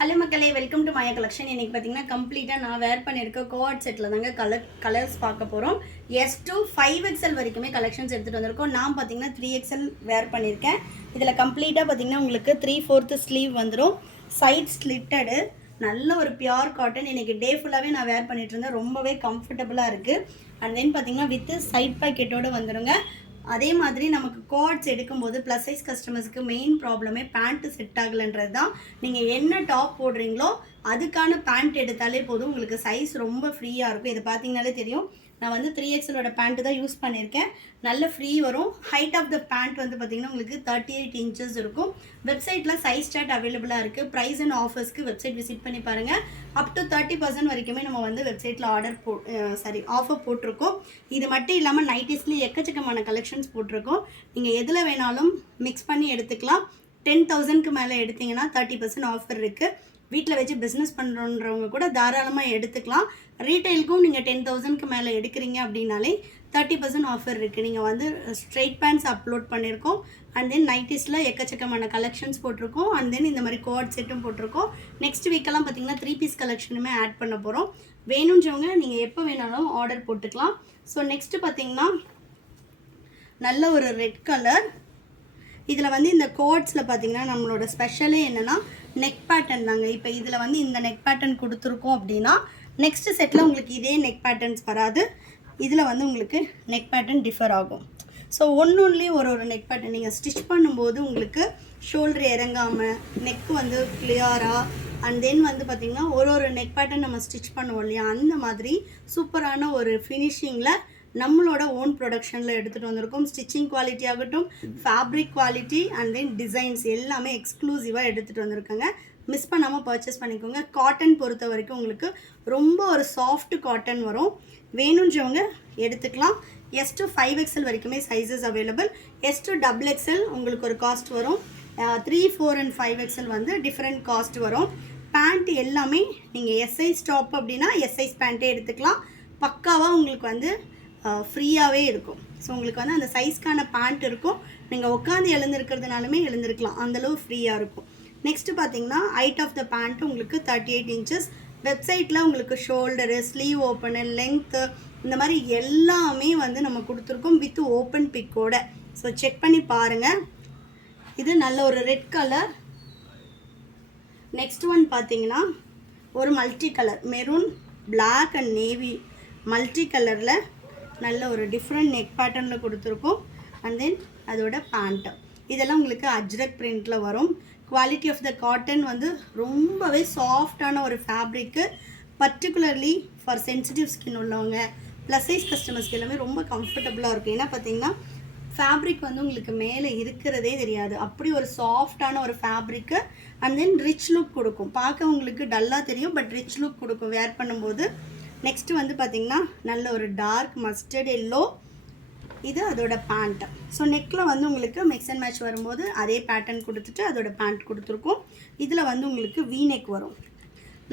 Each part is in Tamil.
ஹலோ மக்களே, வெல்கம் டு மாயா கலெக்ஷன். இன்றைக்கி பார்த்தீங்கன்னா கம்ப்ளீட்டாக நான் வேர் பண்ணியிருக்க கோஆர்ட் செட்டில் தாங்க கலர்ஸ் பார்க்க போகிறோம். எஸ் டு 5XL வரைக்குமே கலெக்ஷன்ஸ் எடுத்துகிட்டு வந்திருக்கோம். நான் பார்த்தீங்கன்னா 3XL வேர் பண்ணியிருக்கேன். இதில் கம்ப்ளீட்டாக பார்த்தீங்கன்னா உங்களுக்கு 3/4 ஸ்லீவ் வந்துடும். சைட் ஸ்லிட்டடு, நல்ல ஒரு பியூர் காட்டன். இன்றைக்கி டே ஃபுல்லாகவே நான் வேர் பண்ணிட்டு இருந்தேன். ரொம்பவே கம்ஃபர்டபுளாக இருக்குது. அண்ட் தென் பார்த்தீங்கன்னா வித்து சைட் பாக்கெட்டோடு வந்துடுங்க. அதே மாதிரி நமக்கு கோட்ஸ் எடுக்கும்போது ப்ளஸ் சைஸ் கஸ்டமர்ஸ்க்கு மெயின் ப்ராப்ளமே பேண்ட்டு செட் ஆகலைன்றது தான். நீங்கள் என்ன டாப் போடுறீங்களோ அதுக்கான பேண்ட் எடுத்தாலே போதும், உங்களுக்கு சைஸ் ரொம்ப ஃப்ரீயாக இருக்கும். இதை பார்த்தீங்கனாலே தெரியும். நான் வந்து 3XLோட பேண்ட்டு தான் யூஸ் பண்ணியிருக்கேன். நல்ல ஃப்ரீ வரும். ஹைட் ஆஃப் த பேண்ட் வந்து பார்த்திங்கன்னா உங்களுக்கு 38 inches இருக்கும். வெப்சைட்டில் சைஸ் சார்ட் அவைலபிளாக இருக்குது. ப்ரைஸ் அண்ட் ஆஃபர்ஸ்க்கு வெப்சைட் விசிட் பண்ணி பாருங்கள். அப் டு 30% வரைக்குமே நம்ம வந்து வெப்சைட்டில் ஆஃபர் போட்டிருக்கோம். இது மட்டும் இல்லாமல் நைட்டிஸ்லேயும் எக்கச்சக்கமான கலெக்ஷன்ஸ் போட்டிருக்கோம். நீங்கள் எதில் வேணாலும் மிக்ஸ் பண்ணி எடுத்துக்கலாம். 10,000க்கு மேலே எடுத்திங்கன்னா 30% ஆஃபர் இருக்குது. வீட்டில் வச்சு பிஸ்னஸ் பண்ணுறவங்க கூட தாராளமாக எடுத்துக்கலாம். ரீட்டைலுக்கும் நீங்கள் 10,000க்கு மேலே எடுக்கிறீங்க அப்படின்னாலே 30% ஆஃபர் இருக்குது. நீங்கள் வந்து ஸ்ட்ரெயிட் பேண்ட்ஸ் அப்லோட் பண்ணியிருக்கோம். அண்ட் தென் நைட்டிஸில் எக்கச்சக்கமான கலெக்ஷன்ஸ் போட்டிருக்கோம். அண்ட் தென் இந்த மாதிரி கோட் செட்டும் போட்டிருக்கோம். நெக்ஸ்ட் வீக்கெல்லாம் பார்த்தீங்கன்னா 3 பீஸ் கலெக்ஷனுமே ஆட் பண்ண போகிறோம். வேணுன்றவங்க நீங்கள் எப்போ வேணாலும் ஆர்டர் போட்டுக்கலாம். ஸோ நெக்ஸ்ட்டு பார்த்தீங்கன்னா நல்ல ஒரு ரெட் கலர். இதில் வந்து இந்த கோட்ஸில் பார்த்தீங்கன்னா நம்மளோட ஸ்பெஷலே என்னென்னா நெக் பேட்டர்ன் தாங்க. இப்போ இதில் வந்து இந்த நெக் பேட்டர்ன் கொடுத்துருக்கோம் அப்படின்னா நெக்ஸ்ட் செட்டில் உங்களுக்கு இதே நெக் பேட்டர்ன்ஸ் வராது. இதில் வந்து உங்களுக்கு நெக் பேட்டர்ன் டிஃபர் ஆகும். ஸோ ஒன்றுலேயும் ஒரு நெக் பேட்டர்ன் நீங்கள் ஸ்டிச் பண்ணும்போது உங்களுக்கு ஷோல்டர் இறங்காமல் நெக் வந்து கிளியராக, அண்ட் தென் வந்து பார்த்திங்கன்னா ஒரு நெக் பேட்டர்ன் நம்ம ஸ்டிச் பண்ணுவோம் இல்லையா, அந்த மாதிரி சூப்பரான ஒரு ஃபினிஷிங்கில் நம்மளோட ஓன் ப்ரொடக்ஷனில் எடுத்துகிட்டு வந்திருக்கோம். ஸ்டிச்சிங் குவாலிட்டி ஆகட்டும், fabric quality and then designs எல்லாமே எக்ஸ்க்ளூசிவாக எடுத்துகிட்டு வந்திருக்காங்க. மிஸ் பண்ணாமல் பர்ச்சேஸ் பண்ணிக்கோங்க. காட்டன் பொறுத்த வரைக்கும் உங்களுக்கு ரொம்ப ஒரு சாஃப்ட் காட்டன் வரும். வேணுன்றவங்க எடுத்துக்கலாம். எஸ் டு 5XL வரைக்குமே sizes available. S to XXL உங்களுக்கு ஒரு காஸ்ட் வரும். 3, 4 and 5XL வந்து டிஃப்ரெண்ட் காஸ்ட் வரும். பேண்ட் எல்லாமே நீங்கள் எஸ்ஐஸ் டாப் அப்படின்னா எஸ்ஐஸ் பேண்ட்டே எடுத்துக்கலாம். பக்காவாக உங்களுக்கு வந்து ஃப்ரீயாகவே இருக்கும். ஸோ உங்களுக்கு வந்து அந்த சைஸ்க்கான பேண்ட் இருக்கும். நீங்கள் உட்காந்து எழுந்திருக்கிறதுனாலுமே எழுந்திருக்கலாம், அந்தளவு ஃப்ரீயாக இருக்கும். நெக்ஸ்ட்டு பார்த்தீங்கன்னா ஹைட் ஆஃப் த பேண்ட் உங்களுக்கு 38 inches. வெப்சைட்டில் உங்களுக்கு ஷோல்டரு, ஸ்லீவ் ஓப்பனு, லென்த்து இந்த மாதிரி எல்லாமே வந்து நம்ம கொடுத்துருக்கோம் வித் ஓப்பன் பிக்கோட. ஸோ செக் பண்ணி பாருங்கள். இது நல்ல ஒரு ரெட் கலர். நெக்ஸ்ட் ஒன் பார்த்தீங்கன்னா ஒரு multi colour maroon, black and navy multi கலரில் நல்ல ஒரு டிஃப்ரெண்ட் நெக் பேட்டர்னில் கொடுத்துருக்கோம். அண்ட் தென் அதோட பேண்ட்டு இதெல்லாம் உங்களுக்கு அஜ்ரக் பிரிண்டில் வரும். குவாலிட்டி ஆஃப் த காட்டன் வந்து ரொம்பவே சாஃப்டான ஒரு fabric. Particularly for sensitive skin உள்ளவங்க, ப்ளஸ் சைஸ் கஸ்டமர்ஸ்க்கு எல்லாமே ரொம்ப கம்ஃபர்டபுளாக இருக்கும். ஏன்னா பார்த்தீங்கன்னா ஃபேப்ரிக் வந்து உங்களுக்கு மேலே இருக்கிறதே தெரியாது, அப்படி ஒரு சாஃப்டான ஒரு fabric. And then rich look கொடுக்கும். பார்க்க உங்களுக்கு டல்லாக தெரியும், பட் ரிச் லுக் கொடுக்கும் வேர் பண்ணும்போது. நெக்ஸ்ட்டு வந்து பார்த்திங்கன்னா நல்ல ஒரு டார்க் மஸ்டர்ட் எல்லோ, இது அதோட பேண்ட்டு. ஸோ நெக்கில் வந்து உங்களுக்கு மிக்ஸ் அண்ட் மேட்ச் வரும்போது அதே பேட்டர்ன் கொடுத்துட்டு அதோட பேண்ட் கொடுத்துருக்கோம். இதில் வந்து உங்களுக்கு வி நெக் வரும்.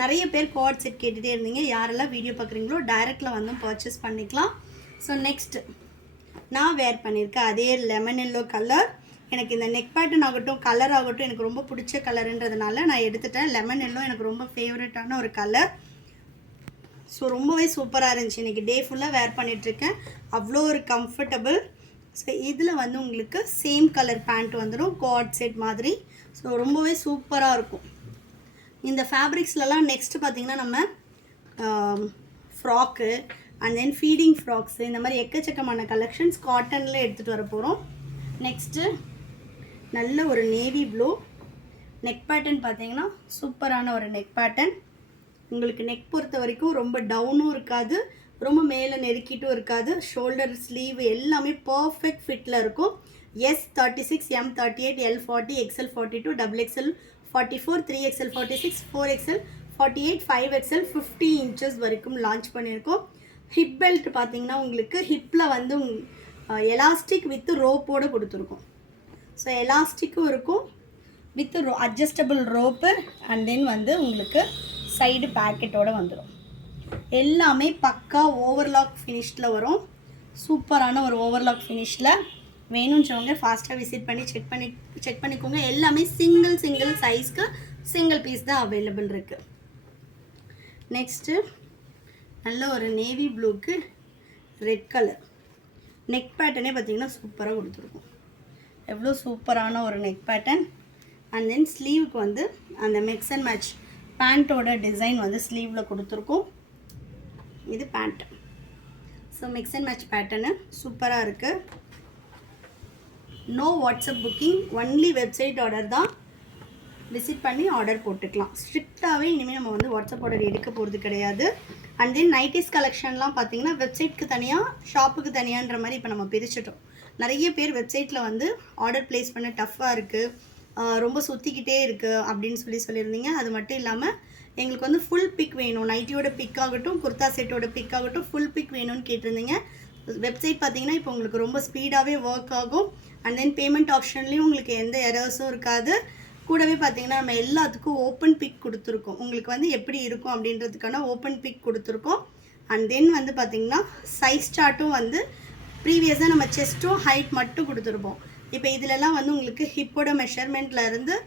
நிறைய பேர் கோட் செட் கேட்டுகிட்டே இருந்தீங்க. யாரெல்லாம் வீடியோ பார்க்குறீங்களோ டைரெக்டில் வந்து பர்ச்சேஸ் பண்ணிக்கலாம். ஸோ நெக்ஸ்ட்டு நான் வேர் பண்ணியிருக்கேன் அதே லெமன் எல்லோ கலர். எனக்கு இந்த நெக் பேட்டர்ன் ஆகட்டும், கலர் ஆகட்டும் எனக்கு ரொம்ப பிடிச்ச கலருன்றதுனால நான் எடுத்துட்டேன். லெமன் எல்லோ எனக்கு ரொம்ப ஃபேவரட்டான ஒரு கலர். ஸோ ரொம்பவே சூப்பராக இருந்துச்சு. இன்றைக்கி டே ஃபுல்லாக வேர் பண்ணிகிட்ருக்கேன். அவ்வளோ ஒரு கம்ஃபர்டபுள். ஸோ இதில் வந்து உங்களுக்கு சேம் கலர் பேண்ட் வந்துடும், கோட் செட் மாதிரி. ஸோ ரொம்பவே சூப்பராக இருக்கும். இந்த ஃபேப்ரிக்ஸ்லலாம் நெக்ஸ்ட்டு பார்த்திங்கன்னா நம்ம frock and then feeding frocks இந்த மாதிரி எக்கச்சக்கமான கலெக்ஷன்ஸ் காட்டனில் எடுத்துகிட்டு வர போகிறோம். நெக்ஸ்ட்டு நல்ல ஒரு நேவி ப்ளூ நெக் பேட்டர்ன். பார்த்திங்கன்னா சூப்பரான ஒரு நெக் பேட்டர்ன். உங்களுக்கு நெக் பொறுத்த வரைக்கும் ரொம்ப டவுனும் இருக்காது, ரொம்ப மேலே நெருக்கிட்டும் இருக்காது. ஷோல்டர், ஸ்லீவ் எல்லாமே பர்ஃபெக்ட் ஃபிட்டில் இருக்கும். S36, M38, L40, XL42, XXL 44, 3XL 46, 4XL 48, 5XL 50 inches வரைக்கும் லான்ச் பண்ணியிருக்கோம். ஹிப் பெல்ட் பார்த்தீங்கன்னா உங்களுக்கு ஹிப்பில் வந்து எலாஸ்டிக் வித் ரோப்போடு கொடுத்துருக்கோம். ஸோ எலாஸ்டிக்கும் இருக்கும் with adjustable rope. And then வந்து உங்களுக்கு சைடு பேக்கெட்டோடு வந்துடும். எல்லாமே பக்கா ஓவர்லாக் ஃபினிஷில் வரும். சூப்பரான ஒரு ஓவர்லாக் ஃபினிஷில். வேணுன்றவங்க ஃபாஸ்ட்டாக விசிட் பண்ணி செக் பண்ணிக்கோங்க. எல்லாமே சிங்கிள் சைஸ்க்கு சிங்கிள் பீஸ் தான் அவைலபிள் இருக்குது. நெக்ஸ்ட்டு நல்ல ஒரு நேவி ப்ளூக்கு ரெட் கலர் நெக் பேட்டர்னே பார்த்திங்கன்னா சூப்பராக கொடுத்துருக்கும். எவ்வளோ சூப்பரான ஒரு நெக் பேட்டர்ன். அண்ட் தென் ஸ்லீவுக்கு வந்து அந்த மிக்ஸ் அண்ட் மேட்ச் பேண்ட்டோட டிசைன் வந்து ஸ்லீவில் கொடுத்துருக்கோம். இது pant. So mix and match pattern சூப்பராக இருக்குது. No WhatsApp booking, only website order தான். விசிட் பண்ணி ஆர்டர் போட்டுக்கலாம். ஸ்ட்ரிக்டாகவே இனிமேல் நம்ம வந்து வாட்ஸ்அப் ஆர்டர் எடுக்க போகிறது கிடையாது. அண்ட் தென் நைட்டிஸ் கலெக்ஷன்லாம் பார்த்தீங்கன்னா வெப்சைட்க்கு தனியாக ஷாப்புக்கு தனியான்ற மாதிரி இப்போ நம்ம பிரிச்சுட்டோம். நிறைய பேர் வெப்சைட்டில் வந்து ஆர்டர் ப்ளேஸ் பண்ண டஃப்பாக இருக்குது, ரொம்ப சுற்றிக்கிட்டே இருக்குது அப்படின்னு சொல்லியிருந்தீங்க. அது மட்டும் இல்லாமல் எங்களுக்கு வந்து ஃபுல் பிக் வேணும், நைட்டியோட பிக் ஆகட்டும், குர்தா செட்டோட பிக் ஆகட்டும், ஃபுல் பிக் வேணும்னு கேட்டிருந்தீங்க. வெப்சைட் பார்த்தீங்கன்னா இப்போ உங்களுக்கு ரொம்ப ஸ்பீடாகவே ஒர்க் ஆகும். அண்ட் தென் பேமெண்ட் ஆப்ஷன்லேயும் உங்களுக்கு எந்த எரர்ஸும் இருக்காது. கூடவே பார்த்தீங்கன்னா நம்ம எல்லாத்துக்கும் ஓப்பன் பிக் கொடுத்துருக்கோம். உங்களுக்கு வந்து எப்படி இருக்கும் அப்படின்றதுக்கான ஓப்பன் பிக் கொடுத்துருக்கோம். அண்ட் தென் வந்து பார்த்திங்கன்னா சைஸ் சார்ட்டும் வந்து ப்ரீவியஸாக நம்ம செஸ்ட்டும் ஹைட் மட்டும் கொடுத்துருப்போம். இப்போ இதிலெல்லாம் வந்து உங்களுக்கு ஹிப்போட மெஷர்மெண்ட்டில் இருந்து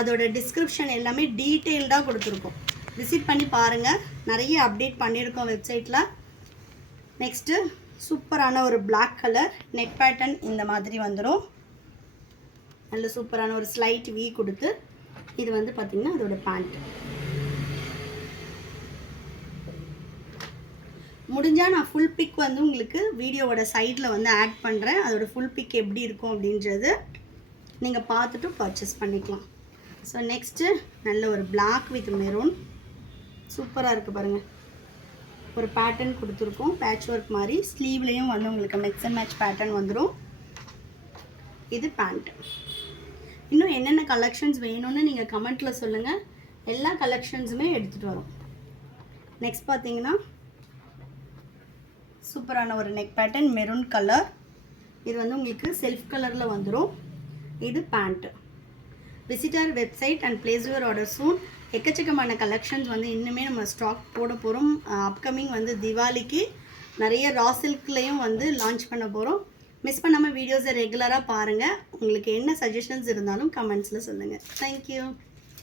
அதோட டிஸ்கிரிப்ஷன் எல்லாமே டீட்டெயில்டாக கொடுத்துருக்கோம். விசிட் பண்ணி பாருங்கள். நிறைய அப்டேட் பண்ணியிருக்கோம் வெப்சைட்டில். நெக்ஸ்ட்டு சூப்பரான ஒரு பிளாக் கலர் நெக் பேட்டர்ன் இந்த மாதிரி வந்துடும். நல்ல சூப்பரான ஒரு ஸ்லைட் வீ கொடுத்து இது வந்து பார்த்திங்கன்னா அதோட பேண்ட். முடிஞ்சால் நான் ஃபுல் பிக் வந்து உங்களுக்கு வீடியோவோட சைடில் வந்து ஆட் பண்ணுறேன். அதோட ஃபுல் பிக் எப்படி இருக்கும் அப்படின்றது நீங்கள் பார்த்துட்டு பர்ச்சேஸ் பண்ணிக்கலாம். ஸோ நெக்ஸ்ட்டு நல்ல ஒரு பிளாக் வித் மெரூன் சூப்பராக இருக்குது பாருங்கள். ஒரு பேட்டர்ன் கொடுத்துருக்கோம், பேட்ச் ஒர்க் மாதிரி. ஸ்லீவ்லேயும் வந்து உங்களுக்கு மிக்ஸ் அண்ட் மேட்ச் பேட்டர்ன் வந்துடும். இது பேண்ட். இன்னும் என்னென்ன கலெக்ஷன்ஸ் வேணும்னு நீங்கள் கமெண்ட்டில் சொல்லுங்கள். எல்லா கலெக்ஷன்ஸுமே எடுத்துகிட்டு வரோம். நெக்ஸ்ட் பார்த்தீங்கன்னா சூப்பரான ஒரு நெக் பேட்டர்ன் மெரூன் கலர். இது வந்து உங்களுக்கு செல்ஃப் கலரில் வந்துடும். இது pant. Visit our website and place your order soon. எக்கச்சக்கமான கலெக்ஷன்ஸ் வந்து இன்னுமே நம்ம ஸ்டாக் போட போகிறோம். அப்கமிங் வந்து திவாலிக்கு நிறைய ரா சில்க்லேயும் வந்து லான்ச் பண்ண போகிறோம். மிஸ் பண்ணாமல் வீடியோஸை ரெகுலராக பாருங்கள். உங்களுக்கு என்ன சஜஷன்ஸ் இருந்தாலும் கமெண்ட்ஸில் சொல்லுங்கள். தேங்க்யூ.